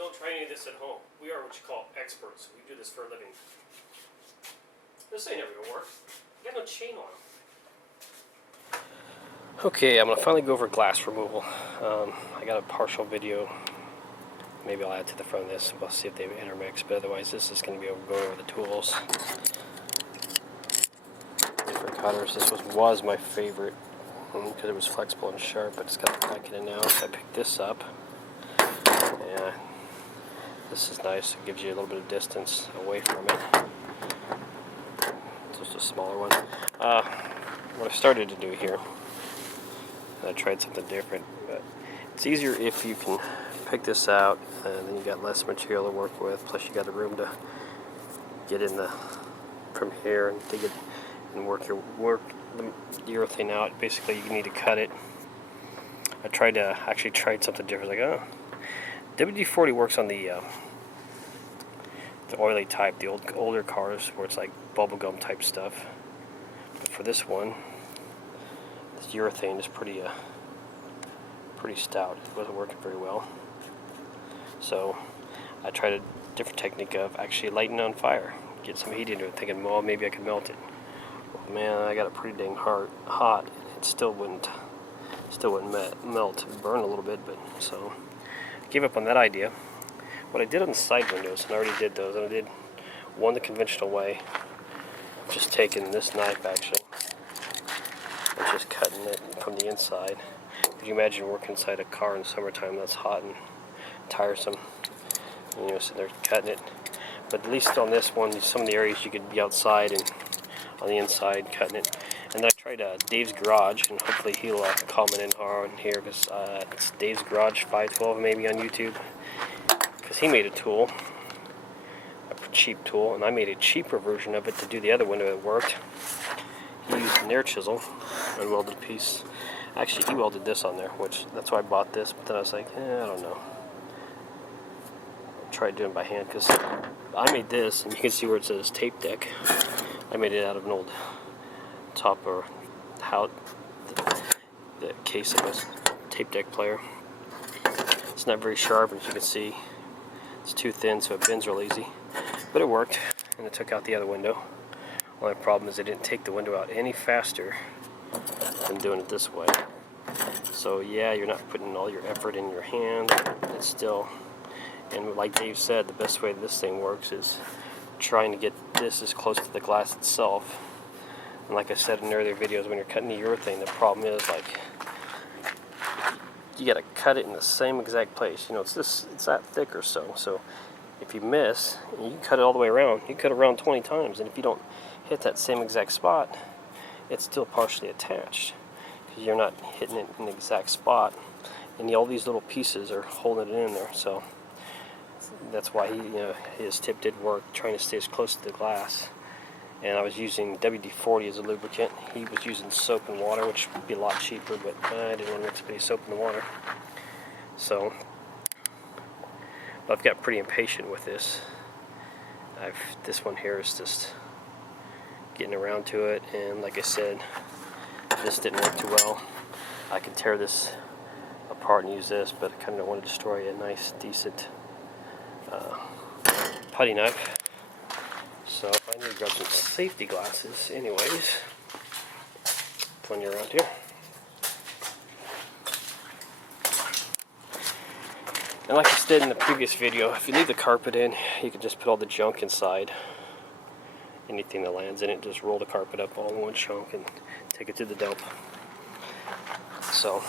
don't try any of this at home. We are what you call experts. We do this for a living. This ain't never gonna work. You got no chain on them. Okay, I'm gonna finally go over glass removal. I got a partial video. Maybe I'll add to the front of this. We'll see if they intermix, but otherwise this is going to be going over the tools. Different cutters. This was my favorite because it was flexible and sharp, but it's got the back in it now. So I picked this up. Yeah, this is nice. It gives you a little bit of distance away from it. It's just a smaller one. What I started to do here, I tried something different, but it's easier if you can pick this out, and then you got less material to work with, plus you got the room to get in from here and dig it and work the urethane out. Basically you need to cut it. I tried something different, like WD-40 works on the oily type, the older cars where it's like bubblegum type stuff, but for this one, this urethane is pretty stout. It wasn't working very well. So I tried a different technique of actually lighting on fire, get some heat into it, thinking, well, maybe I could melt it. Well, man, I got it pretty dang hot, and it still wouldn't melt. It burned a little bit, but so I gave up on that idea. What I did on the side windows, and I already did those, and I did one the conventional way, just taking this knife actually, and just cutting it from the inside. Could you imagine working inside a car in the summertime that's hot and tiresome? You know, sitting there cutting it. But at least on this one, some of the areas you could be outside and on the inside cutting it. And then I tried Dave's Garage, and hopefully he'll comment in on here, because it's Dave's Garage 512 maybe on YouTube, because he made a tool, a cheap tool, and I made a cheaper version of it to do the other window that worked. He used an air chisel and welded a piece. Actually, he welded this on there, which that's why I bought this, but then I was like, I don't know. I'll try doing it by hand, because I made this, and you can see where it says tape deck. I made it out of an old topper, the case of a tape deck player. It's not very sharp, and as you can see, it's too thin, so it bends real easy. But it worked, and it took out the other window. Only problem is I didn't take the window out any faster than doing it this way. So yeah, you're not putting all your effort in your hand. It's still, and like Dave said, the best way this thing works is trying to get this as close to the glass itself. And like I said in earlier videos, when you're cutting the urethane, the problem is, like, you gotta cut it in the same exact place. You know, it's that thick or so. So if you miss, you cut it all the way around. You cut it around 20 times, and if you don't hit that same exact spot, it's still partially attached, because you're not hitting it in the exact spot, and all these little pieces are holding it in there. So that's why his tip did work, trying to stay as close to the glass. And I was using WD-40 as a lubricant. He was using soap and water, which would be a lot cheaper, but I didn't want to mix any soap in the water. So, but I've got pretty impatient with this. This one here is just getting around to it, and like I said, this didn't work too well. I could tear this apart and use this, but I kind of don't want to destroy a nice, decent putty knife. So I need to grab some safety glasses anyways when you're around here. And like I said in the previous video, if you leave the carpet in, you can just put all the junk inside. Anything that lands in it, just roll the carpet up all in one chunk and take it to the dump. So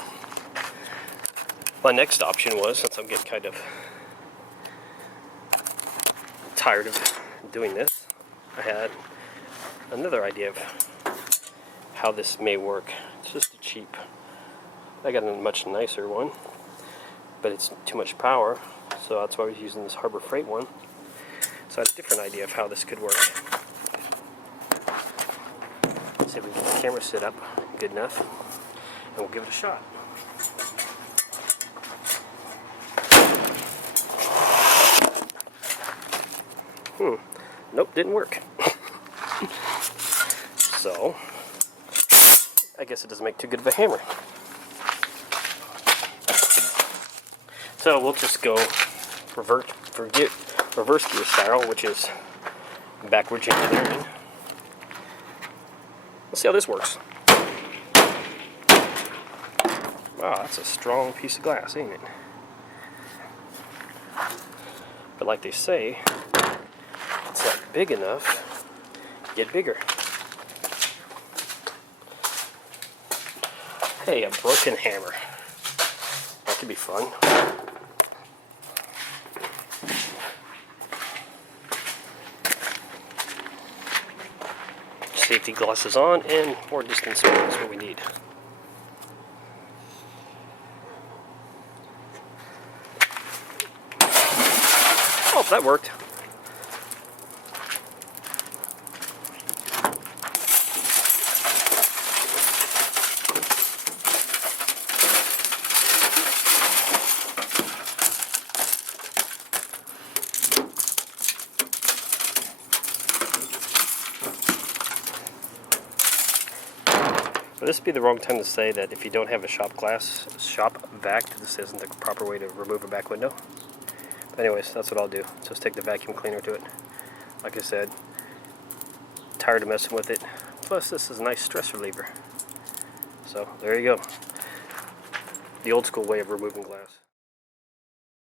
my next option was, since I'm getting kind of tired of doing this, I had another idea of how this may work. It's just cheap. I got a much nicer one, but it's too much power, so that's why I was using this Harbor Freight one. So I had a different idea of how this could work. Let's see if we can get the camera set up good enough, and we'll give it a shot. Nope, didn't work. So, I guess it doesn't make too good of a hammer. So we'll just go reverse gear style, which is backwards engineering. Let's see how this works. Wow, that's a strong piece of glass, ain't it? But like they say, it's not big enough, get bigger. Hey, a broken hammer. That could be fun. Safety glasses on and more distance is what we need. Oh, that worked. But this would be the wrong time to say that if you don't have a shop vac, this isn't the proper way to remove a back window. But anyways, that's what I'll do. Just take the vacuum cleaner to it. Like I said, tired of messing with it. Plus, this is a nice stress reliever. So there you go. The old school way of removing glass.